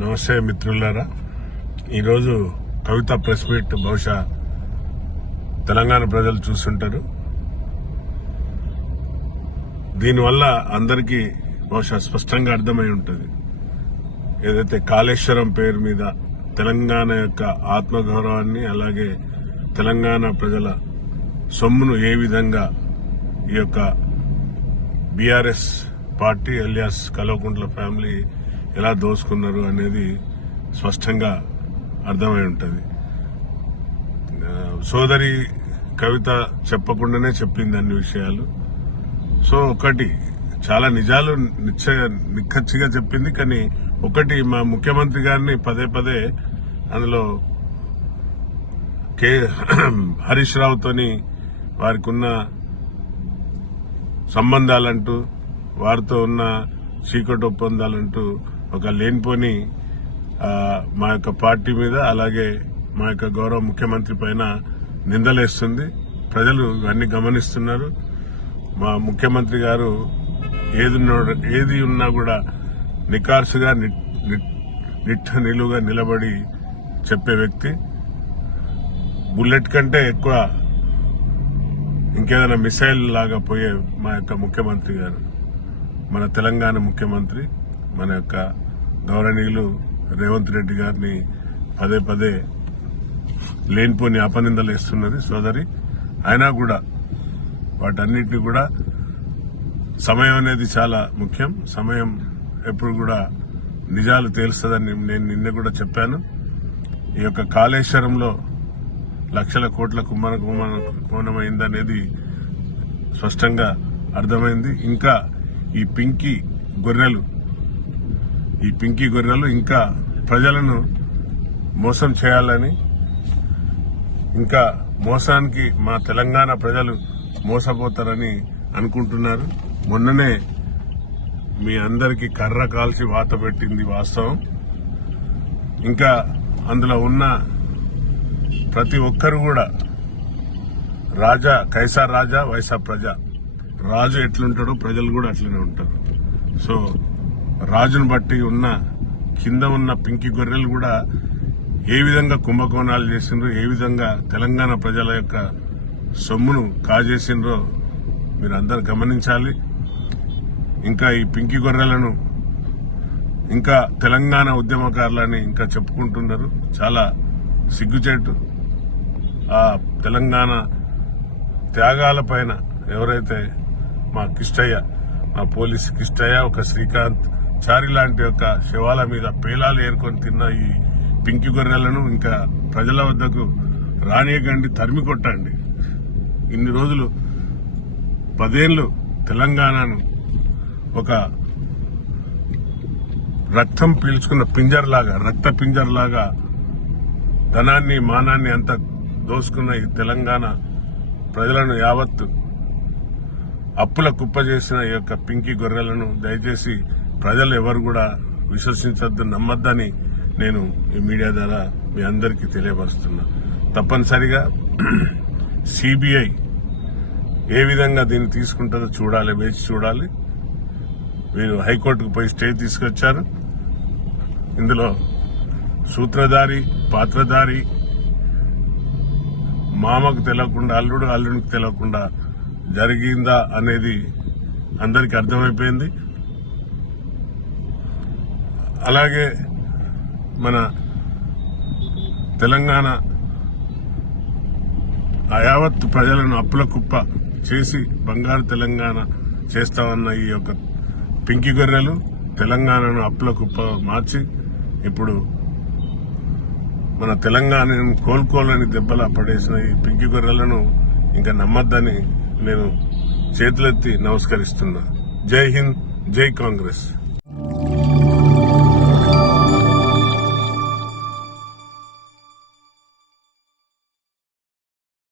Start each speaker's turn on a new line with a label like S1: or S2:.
S1: నమస్తే మిత్రులారా. ఈరోజు కవిత ప్రెస్ మీట్ బహుశా తెలంగాణ ప్రజలు చూస్తుంటారు. దీనివల్ల అందరికీ బహుశా స్పష్టంగా అర్థమై ఉంటుంది. ఏదైతే కాళేశ్వరం పేరు మీద తెలంగాణ యొక్క ఆత్మగౌరవాన్ని అలాగే తెలంగాణ ప్రజల సొమ్మును ఏ విధంగా ఈ యొక్క BRS party alias Kalvakuntla family ఎలా దోసుకున్నారు అనేది స్పష్టంగా అర్థమై ఉంటుంది. సోదరి కవిత చెప్పకుండానే చెప్పింది అన్ని విషయాలు. సో ఒకటి చాలా నిజాలు నిశ్చయ నిక్కచ్చిగా చెప్పింది కానీ ఒకటి మా ముఖ్యమంత్రి గారిని పదే పదే అందులో కే హరీష్ రావుతోని వారికి ఉన్న సంబంధాలంటూ వారితో ఉన్న చీకటి ఒప్పందాలంటూ ఒక లేనిపోని మా యొక్క పార్టీ మీద అలాగే మా యొక్క గౌరవ ముఖ్యమంత్రి పైన నిందలేస్తుంది. ప్రజలు అన్ని గమనిస్తున్నారు. మా ముఖ్యమంత్రి గారు ఏది ఉన్న- ఏది ఉన్నా కూడా నికార్సుగా ని- నిట్ట నిలువుగా నిలబడి చెప్పే వ్యక్తి. బుల్లెట్ కంటే ఎక్కువ ఇంకేదైనా మిసైల్ లాగా పోయే మా యొక్క ముఖ్యమంత్రి గారు. మన తెలంగాణ ముఖ్యమంత్రి మన యొక్క గౌరవనీయులు రేవంత్ రెడ్డి గారిని పదే పదే లేనిపోని అపనిందలు ఇస్తున్నది సోదరి. అయినా కూడా వాటన్నిటిని కూడా సమయం అనేది చాలా ముఖ్యం. సమయం ఎప్పుడు కూడా నిజాలు తేలుస్తుందని నేను నిన్న కూడా చెప్పాను. ఈ యొక్క కాళేశ్వరంలో లక్షల కోట్ల కుమ్మర కోణమైందనేది స్పష్టంగా అర్థమైంది. ఇంకా ఈ పింకీ గొర్రెలు ఈ పింకీ గొర్రెలు ఇంకా ప్రజలను మోసం చేయాలని ఇంకా మోసానికి మా తెలంగాణ ప్రజలు మోసపోతారని అనుకుంటున్నారు. మొన్ననే మీ అందరికీ కర్ర కాల్చి వాత పెట్టింది వాస్తవం. ఇంకా అందులో ఉన్న ప్రతి ఒక్కరు కూడా రాజా కైసా రాజా వైసా ప్రజ. రాజు ఎట్లుంటాడో ప్రజలు కూడా అట్లనే ఉంటారు. సో రాజును బట్టి ఉన్న కింద ఉన్న పింకి గొర్రెలు కూడా ఏ విధంగా కుంభకోణాలు చేసిండ్రో ఏ విధంగా తెలంగాణ ప్రజల యొక్క సొమ్మును కాజేసిండ్రో మీరు అందరు గమనించాలి. ఇంకా ఈ పింకి గొర్రెలను ఇంకా తెలంగాణ ఉద్యమకారులని ఇంకా చెప్పుకుంటున్నారు. చాలా సిగ్గుచేటు. ఆ తెలంగాణ త్యాగాల పైన ఎవరైతే మా కిష్టయ్య మా పోలీస్ కిష్టయ్య ఒక శ్రీకాంత్ చారి లాంటి యొక్క శవాల మీద పేలాలు ఏరుకొని తిన్న ఈ పింకి గొర్రెలను ఇంకా ప్రజల వద్దకు రానియకండి తరిమి కొట్టండి. ఇన్ని రోజులు పదేళ్ళు తెలంగాణను ఒక రక్తం పీల్చుకున్న పింజర్లాగా రక్త పింజర్లాగా ధనాన్ని మానాన్ని అంత దోసుకున్న ఈ తెలంగాణ ప్రజలను యావత్తు అప్పుల కుప్ప చేసిన ఈ యొక్క పింకి గొర్రెలను దయచేసి ప్రజలు ఎవరు కూడా విశ్వసించద్దు నమ్మద్దని నేను ఈ మీడియా ద్వారా మీ అందరికీ తెలియపరుస్తున్నా. తప్పనిసరిగా సిబిఐ ఏ విధంగా దీన్ని తీసుకుంటుందో చూడాలి వేచి చూడాలి. వీరు హైకోర్టుకు పోయి స్టే తీసుకొచ్చారు. ఇందులో సూత్రధారి పాత్రధారి మామకు తెలియకుండా అల్లుడు అల్లుడికి తెలియకుండా జరిగిందా అనేది అందరికీ అర్థమైపోయింది. అలాగే మన తెలంగాణ ఆ యావత్ ప్రజలను అప్పుల కుప్ప చేసి బంగారు తెలంగాణ చేస్తామన్న ఈ యొక్క పింకి గొర్రెలు తెలంగాణను అప్పుల కుప్ప మార్చి ఇప్పుడు మన తెలంగాణను కోలుకోలేని దెబ్బలా పడేసిన ఈ పింకి గొర్రెలను ఇంకా నమ్మద్దని నేను చేతులెత్తి నమస్కరిస్తున్నా. జై హింద్ జై కాంగ్రెస్.